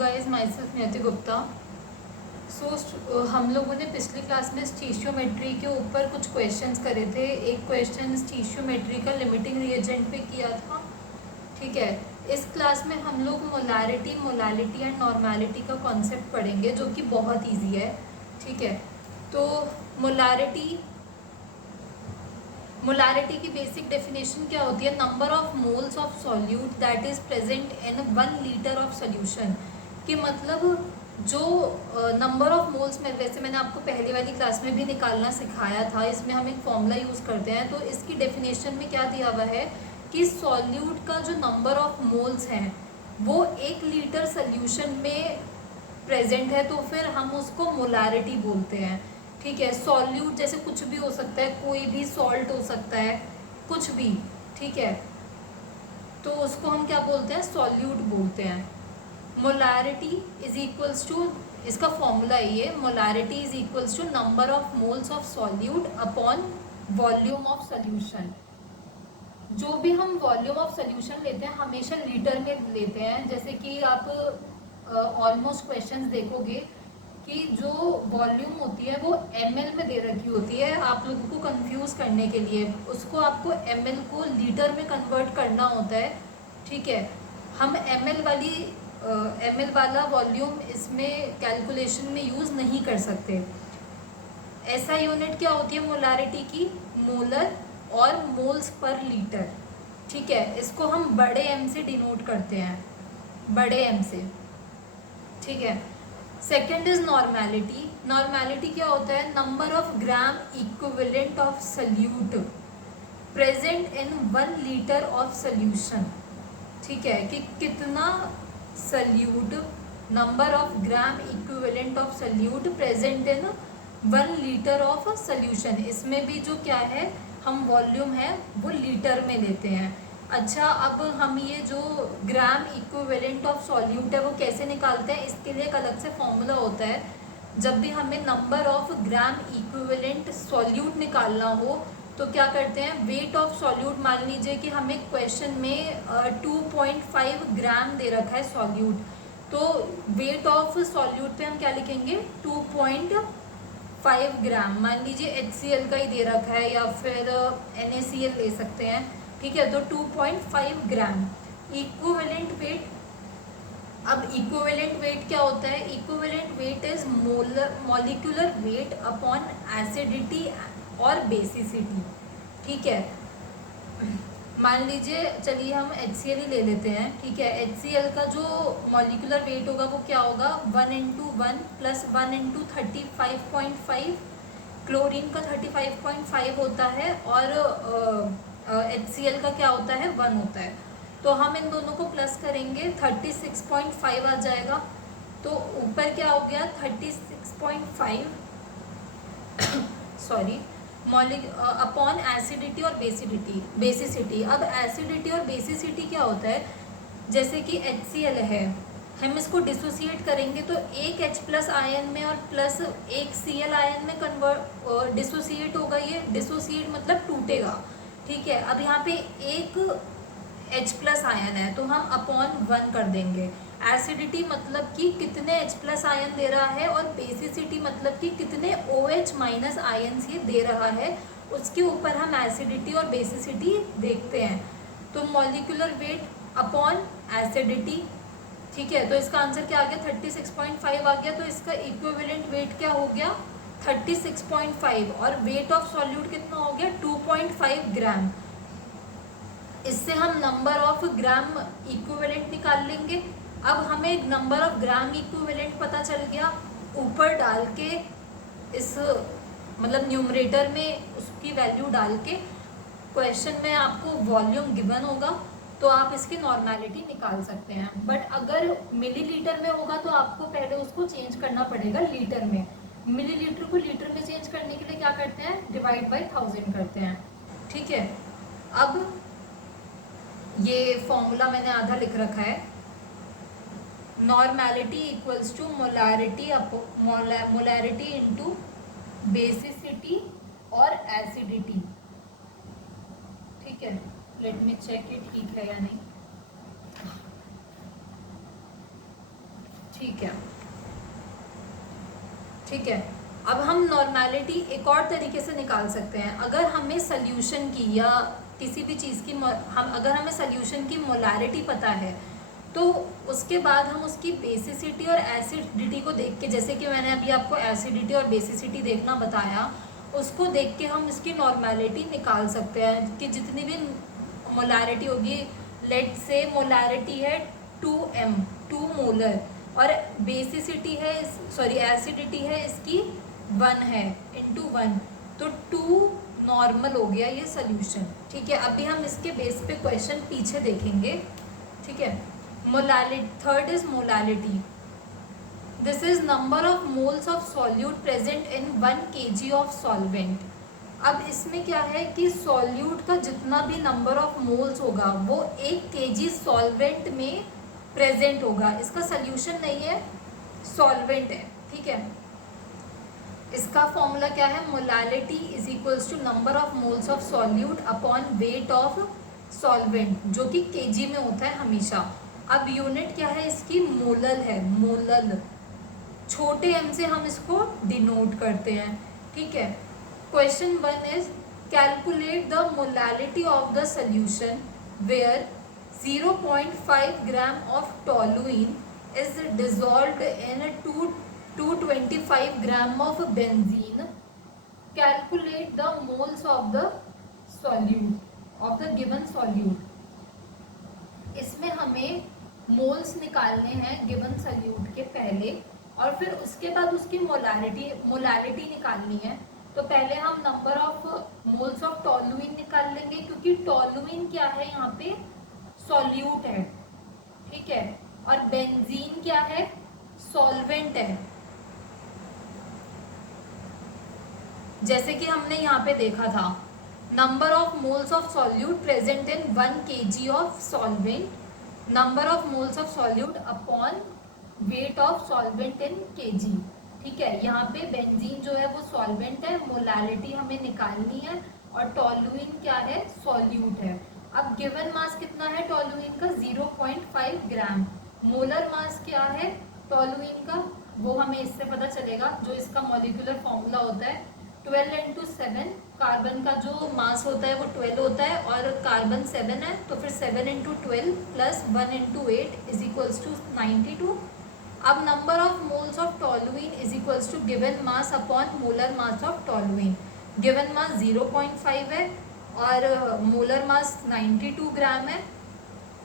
Guys, my self नियति गुप्ता। हम लोगों ने पिछली क्लास में स्टीशियोमेट्री के ऊपर कुछ क्वेश्चंस करे थे। एक क्वेश्चन स्टीशियोमेट्री का लिमिटिंग रिएजेंट पे किया था, ठीक है। इस क्लास में हम लोग मोलारिटी, मोलालिटी एंड नॉर्मेलिटी का कॉन्सेप्ट पढ़ेंगे, जो कि बहुत ईजी है, ठीक है। तो मोलारिटी की बेसिक डेफिनेशन क्या होती है? Number of moles of solute that is present in 1 litre of solution. कि मतलब जो नंबर ऑफ मोल्स में, वैसे मैंने आपको पहले वाली क्लास में भी निकालना सिखाया था, इसमें हम एक फॉर्मूला यूज करते हैं। तो इसकी डेफिनेशन में क्या दिया हुआ है कि सॉल्यूट का जो नंबर ऑफ मोल्स हैं वो 1 लीटर सोल्यूशन में प्रेजेंट है, तो फिर हम उसको मोलारिटी बोलते हैं, ठीक है। सॉल्यूट जैसे कुछ भी हो सकता है, कोई भी सॉल्ट हो सकता है, कुछ भी, ठीक है। तो उसको हम क्या बोलते हैं? सॉल्यूट बोलते हैं। मोलारिटी इज इक्वल्स टू, इसका फॉर्मूला ये, molarity is equals to number of moles of solute upon volume of solution. जो भी हम वॉल्यूम ऑफ सोल्यूशन लेते हैं हमेशा लीटर में लेते हैं। जैसे कि आप ऑलमोस्ट क्वेश्चंस देखोगे कि जो वॉल्यूम होती है वो ml में दे रखी होती है। आप लोगों को कंफ्यूज करने के लिए उसको आपको ml को लीटर में कन्वर्ट करना होता है, ठीक है। हम ml वाला वॉल्यूम इसमें कैलकुलेशन में यूज नहीं कर सकते। ऐसा यूनिट क्या होती है मोलारिटी की? मोलर और मोल्स पर लीटर, ठीक है। इसको हम बड़े M से डिनोट करते हैं, बड़े M से, ठीक है। Second is normality. नॉर्मेलिटी क्या होता है? Number of gram equivalent of solute present in 1 litre of solution, ठीक है। कि कितना solute, number of gram equivalent of solute present in 1 litre of solution. इसमें भी जो क्या है, हम वॉल्यूम है वो लीटर में लेते हैं। अच्छा, अब हम ये जो ग्राम इक्विवेलेंट ऑफ सॉल्यूट है वो कैसे निकालते हैं? इसके लिए एक अलग से फॉर्मूला होता है। जब भी हमें number of gram equivalent solute निकालना हो तो क्या करते हैं? वेट ऑफ सॉल्यूट, मान लीजिए कि हमें क्वेश्चन में 2.5 ग्राम दे रखा है सॉल्यूट, तो वेट ऑफ सॉल्यूट पे हम क्या लिखेंगे? 2.5 ग्राम। मान लीजिए HCl का ही दे रखा है या फिर NaCl ले सकते हैं, ठीक है। तो 2.5 ग्राम इक्विवेलेंट वेट। अब इक्विवेलेंट वेट क्या होता है? Equivalent weight is molecular weight upon acidity और बेसिसिटी, ठीक है। मान लीजिए, चलिए हम HCl ही ले लेते हैं, ठीक है। HCl का जो मॉलिक्यूलर वेट होगा वो क्या होगा? 1 × 1 प्लस 1 × 35.5। क्लोरीन का 35.5 होता है और HCl का क्या होता है? 1 होता है। तो हम इन दोनों को प्लस करेंगे, 36.5 आ जाएगा। तो ऊपर क्या हो गया? 36.5 सॉरी, अपॉन एसिडिटी और बेसिसिटी। अब एसिडिटी और बेसिसिटी क्या होता है? जैसे कि HCl है, हम इसको डिसोसिएट करेंगे तो एक H+ आयन में और प्लस एक Cl आयन में कन्वर्ट डिसोसिएट होगा। ये डिसोसिएट मतलब टूटेगा, ठीक है। अब यहाँ पे एक H+ आयन है तो हम अपॉन 1 कर देंगे। एसिडिटी मतलब कि कितने H+ आयन दे रहा है, और बेसिसिटी मतलब कि कितने OH- आयन ये दे रहा है, उसके ऊपर हम एसिडिटी और बेसिसिटी देखते हैं। तो मॉलिक्यूलर वेट अपॉन एसिडिटी, ठीक है। तो इसका आंसर क्या आ गया? 36.5 आ गया। तो इसका इक्विवेलेंट वेट क्या हो गया? 36.5। और वेट ऑफ सॉल्यूट कितना हो गया? 2.5 ग्राम। इससे हम नंबर ऑफ ग्राम इक्विवेलेंट निकाल लेंगे। अब हमें नंबर ऑफ ग्राम इक्विवेलेंट पता चल गया, ऊपर डाल के इस मतलब न्यूमरेटर में उसकी वैल्यू डाल के क्वेश्चन में आपको वॉल्यूम गिवन होगा तो आप इसकी नॉर्मेलिटी निकाल सकते हैं। बट अगर मिलीलीटर में होगा तो आपको पहले उसको चेंज करना पड़ेगा लीटर में। मिलीलीटर को लीटर में चेंज करने के लिए क्या करते हैं? डिवाइड बाई 1000 करते हैं, ठीक है। अब ये फॉर्मूला मैंने आधा लिख रखा है। Normality equals to molarity into basicity और एसिडिटी, ठीक है। लेट मी चेक ये ठीक है या नहीं। ठीक है, ठीक है। अब हम नॉर्मेलिटी एक और तरीके से निकाल सकते हैं। अगर हमें सोल्यूशन की या किसी भी चीज़ की अगर हमें सोल्यूशन की मोलारिटी पता है तो उसके बाद हम उसकी बेसिसिटी और एसिडिटी को देख के, जैसे कि मैंने अभी आपको एसिडिटी और बेसिसिटी देखना बताया, उसको देख के हम इसकी नॉर्मेलिटी निकाल सकते हैं कि जितनी भी मोलारिटी होगी, लेट से मोलारिटी है 2m 2 मोलर और बेसिसिटी है, सॉरी एसिडिटी है इसकी 1 है इंटू 1, तो 2 नॉर्मल हो गया ये सोल्यूशन। ठीक है, अभी हम इसके बेस पे क्वेश्चन पीछे देखेंगे। ठीक है, molality, third is molality. This is number of moles of solute present in 1 kg of solvent. अब इसमें क्या है कि सॉल्यूट का जितना भी नंबर ऑफ मोल्स होगा वो 1 kg सॉल्वेंट में प्रेजेंट होगा। इसका सोल्यूशन नहीं है, सॉल्वेंट है। ठीक है, इसका फॉर्मूला क्या है, molality is equals to number of moles of solute upon weight of solvent, जो कि केजी में होता है हमेशा। अब यूनिट क्या है इसकी, मोलल है, मोलल, छोटे m से हम इसको डिनोट करते हैं। ठीक है, question 1 is calculate the molality of the solution where 0.5 gram of toluene is dissolved in 225 gram of benzene. Calculate the moles of the solute of the given solute. इसमें हमें मोल्स निकालने हैं गिवन सॉल्यूट के पहले, और फिर उसके बाद उसकी मोलारिटी निकालनी है। तो पहले हम number of moles of toluene निकाल लेंगे, क्योंकि टोलुइन क्या है यहाँ पे, सॉल्यूट है। ठीक है, और बेंजीन क्या है, सॉल्वेंट है। जैसे कि हमने यहाँ पे देखा था, number of moles of solute present in 1 kg of solvent, number of moles of solute upon weight of solvent in KG. ठीक है, यहाँ पे बेंजीन जो है वो सॉल्वेंट है, मोलालिटी हमें निकालनी है, और टोलुइन क्या है, सॉल्यूट है। अब गिवन मास कितना है टोलुइन का, 0.5 ग्राम। मोलर मास क्या है टोलुइन का, वो हमें इससे पता चलेगा, जो इसका मॉलिक्यूलर फॉर्मूला होता है 12 इंटू 7। कार्बन का जो मास होता है वो 12 होता है, और कार्बन 7 है, तो फिर 7 into 12 plus 1 into 8 is equals to 92। अब number of moles of toluene is equals to given mass upon molar mass of toluene. Given mass 0.5 है और मोलर मास 92 ग्राम है,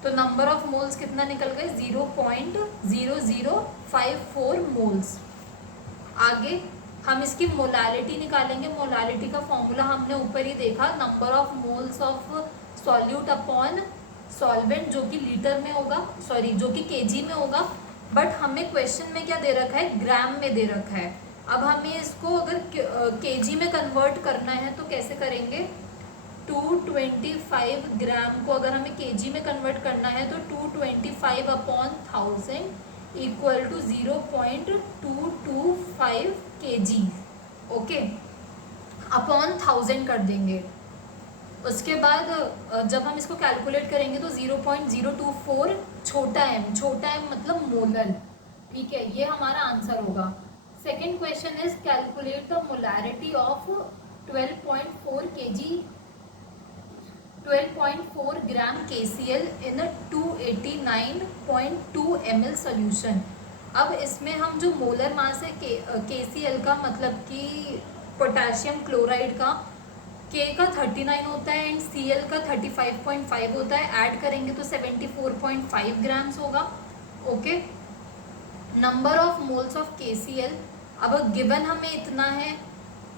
तो नंबर ऑफ मोल्स कितना निकल गए, 0.0054 मोल्स। आगे हम इसकी मोलालिटी निकालेंगे। मोलालिटी का फॉर्मूला हमने ऊपर ही देखा, number of moles of solute upon solvent, जो कि लीटर में होगा, सॉरी जो कि केजी में होगा, बट हमें क्वेश्चन में क्या दे रखा है, ग्राम में दे रखा है। अब हमें इसको अगर केजी में कन्वर्ट करना है तो कैसे करेंगे, 225 ग्राम को अगर हमें केजी में कन्वर्ट करना है तो 225 upon 1000 equal to 0.225 kg। Okay, upon 1000 कर देंगे। उसके बाद जब हम इसको कैलकुलेट करेंगे तो 0.024 छोटा m मतलब मोलल। ठीक है, ये हमारा आंसर होगा। Second question is calculate the molarity of 12.4 gram KCl in 289.2 ml solution. अब इसमें हम जो मोलर मास है KCl का, मतलब कि पोटेशियम क्लोराइड का, K का 39 होता है एंड Cl का 35.5 होता है, ऐड करेंगे तो 74.5 ग्राम्स होगा। Okay, number of moles of KCl, अब गिवन हमें इतना है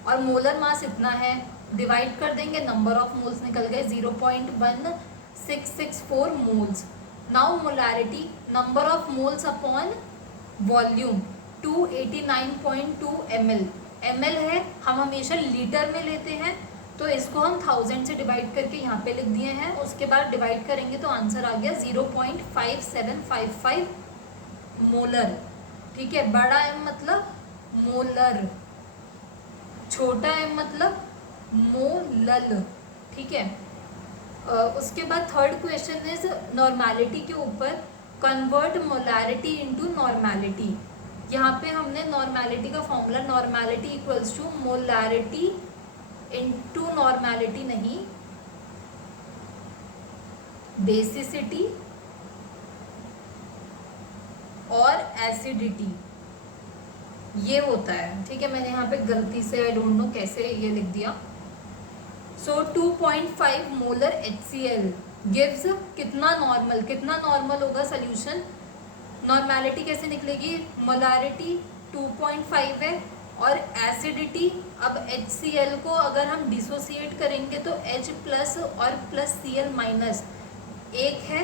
और मोलर मास इतना है, डिवाइड कर देंगे, नंबर ऑफ मोल्स निकल गए 0.1664 moles. Now molarity, number of moles upon volume 289.2 ml। ml है, हम हमेशा लीटर में लेते हैं, तो इसको हम 1000 से डिवाइड करके यहाँ पे लिख दिए हैं। उसके बाद डिवाइड करेंगे तो आंसर आ गया 0.5755 मोलर। ठीक है, बड़ा m मतलब मोलर, छोटा m मतलब मोलल। ठीक है, उसके बाद थर्ड क्वेश्चन इज नॉर्मेलिटी के ऊपर। Convert molarity into normality. यहाँ पे हमने नॉर्मेलिटी का formula, normality equals to molarity into normality नहीं, बेसिसिटी और एसिडिटी, ये होता है। ठीक है, मैंने यहाँ पे गलती से आई डोंट नो कैसे ये लिख दिया। सो 2.5 मोलर HCl गिव्स कितना नॉर्मल, कितना नॉर्मल होगा सोल्यूशन। नॉर्मेलिटी कैसे निकलेगी, मोलैरिटी 2.5 है और एसिडिटी, अब HCl को अगर हम डिसोसिएट करेंगे तो H प्लस और प्लस Cl माइनस, एक है,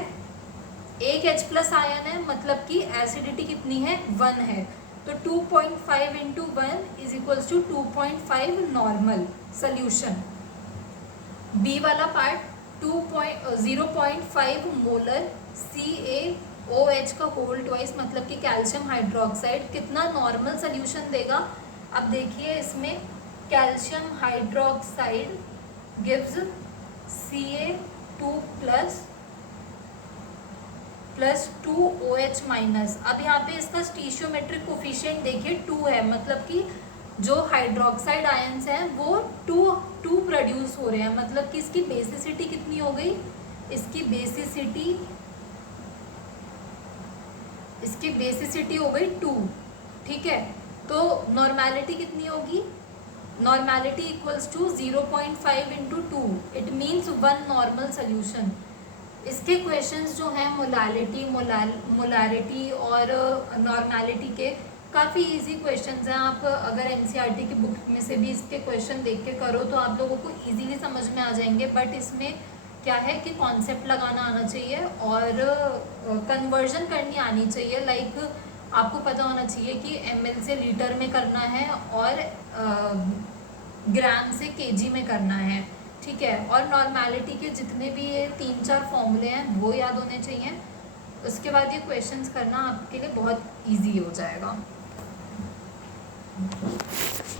एक H प्लस आयन है, मतलब कि एसिडिटी कितनी है, 1 है। तो 2.5 into 1 is equals to 2.5 normal solution. B वाला पार्ट 0.5 मोलर CaOH का होल ट्वाइस, मतलब कि कैल्शियम हाइड्रोक्साइड कितना नॉर्मल सोल्यूशन देगा। अब देखिए इसमें calcium hydroxide gives Ca2 plus 2OH minus. अब यहाँ पे इसका स्टीशियोमेट्रिक कोफिशिएंट देखिए 2 है, मतलब कि जो हाइड्रोक्साइड आयंस हैं वो 2 प्रोड्यूस हो रहे हैं, मतलब कि इसकी बेसिसिटी कितनी हो गई, इसकी बेसिसिटी हो गई 2। ठीक है, तो नॉर्मेलिटी कितनी होगी, normality equals to 0.5 into 2, it means 1 normal solution. इसके क्वेश्चंस जो हैं मोलैरिटी और नॉर्मेलिटी के काफ़ी इजी क्वेश्चंस हैं। आप अगर एनसीईआरटी की बुक में से भी इसके क्वेश्चन देख के करो तो आप लोगों को इजीली समझ में आ जाएंगे। बट इसमें क्या है कि कॉन्सेप्ट लगाना आना चाहिए और कन्वर्जन करनी आनी चाहिए। लाइक आपको पता होना चाहिए कि ml से लीटर में करना है और ग्राम से kg में करना है। ठीक है, और नॉर्मेलिटी के जितने भी ये 3-4 फॉर्मूले हैं वो याद होने चाहिए। उसके बाद ये क्वेश्चंस करना आपके लिए बहुत इजी हो जाएगा।